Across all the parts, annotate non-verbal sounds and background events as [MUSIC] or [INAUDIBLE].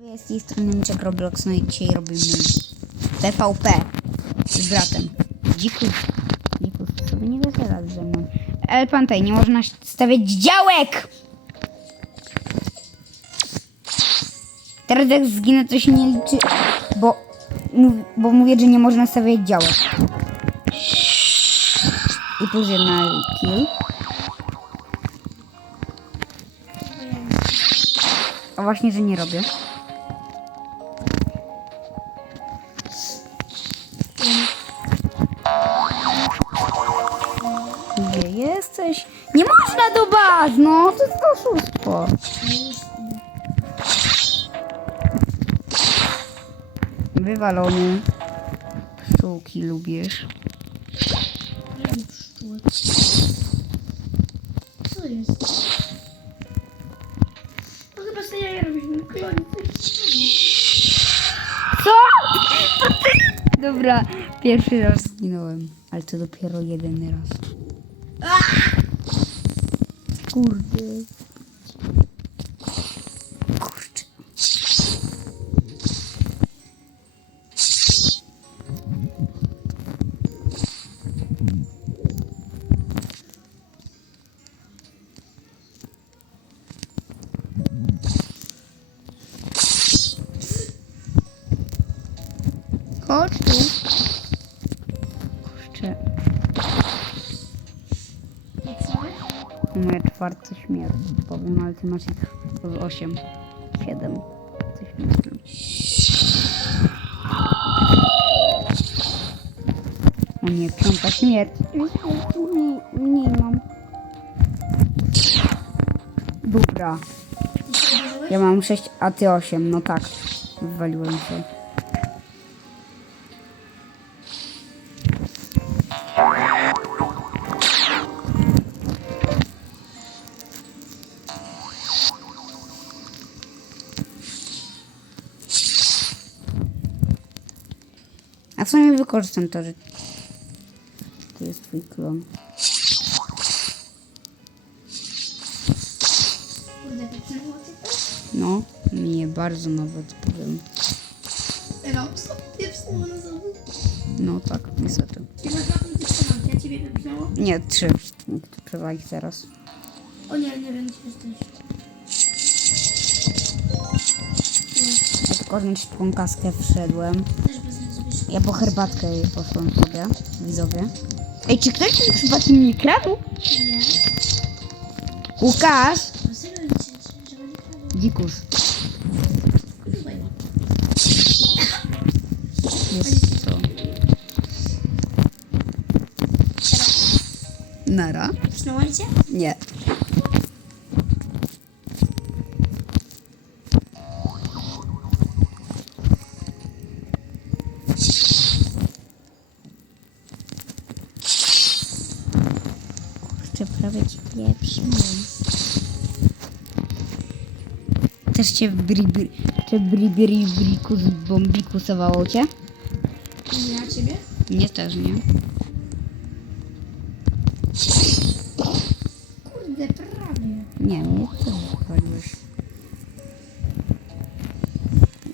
Z tej strony Miczek Roblox, no i dzisiaj robimy PvP z bratem. Dzikus. Dzikus sobie nie gada ze mną. El nie można stawiać działek! Teraz jak zginę, to się nie liczy, bo, bo mówię, że nie można stawiać działek. I później na kill. A właśnie, że nie robię. Gdzie jesteś? Nie można do baz, no to jest oszustwo. Wywalony. Pszczółki lubisz. Co jest? No chyba sobie mój klonie, Co? To? [LAUGHS] Dobra, pierwszy raz zginąłem, ale to dopiero jeden raz. Kurde. Kurczę. Chodź tu. Moja czwarta śmierć. Powiem, ale ty masz ich z 8, 7. Coś w tym stylu. O nie, piąta śmierć. Mniej, mniej mam. Dobra. Ja mam 6, a ty 8. No tak. Wywaliłem się. A w sumie wykorzystam to, że to jest twój klon. No, mnie bardzo nawet powiem. No. No tak, niestety. Ciebie? Nie, trzy. Punkt przewagi teraz. O nie, nie wiem, gdzie jesteś. Ja tylko na szybką kaskę wszedłem. Też. Ja po herbatkę poszłam sobie, widzowie. Ej, czy ktoś mi przypadkiem nie kradł? Nie. Łukasz! Serio, cię, żeby nie kradł. Dzikus. Kurwa, nie. Jest co? Nara? Cię? Nie. Prawie ci pieprzyłem. Też cię w bribri... Czy bribiribriku z bombiku sowało cię? Nie, a ciebie? Nie, też nie. Kurde, prawie. Nie, mnie też wywaliłeś.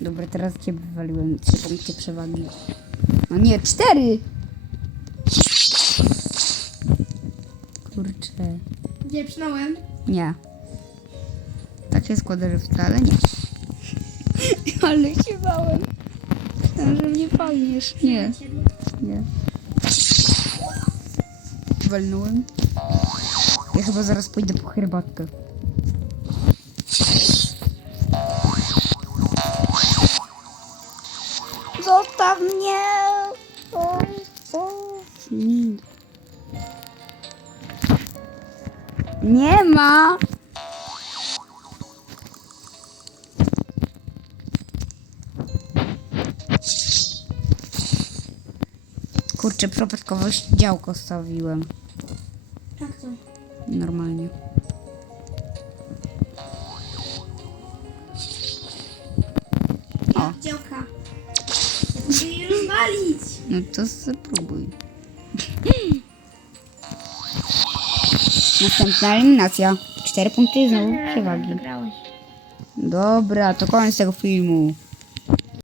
Dobra, teraz cię wywaliłem. Trzy punkty przewagi. No nie, cztery! Kurczę. Gdzie pchnąłem? Nie. Tak się składa, że wcale nie. [LAUGHS] Ale się bałem. Myślałem, że mnie palniesz. Nie, nie. Walnąłem. Ja chyba zaraz pójdę po herbatkę. Zostaw mnie! Zostaw mnie. Nie ma! Kurczę, przypadkowo działko stawiłem. Jak to? Normalnie. O. Działka. Muszę je rozwalić. No to spróbuj. [LAUGHS] Następna eliminacja. Cztery punkty znowu przewagi. Dobra, to koniec tego filmu.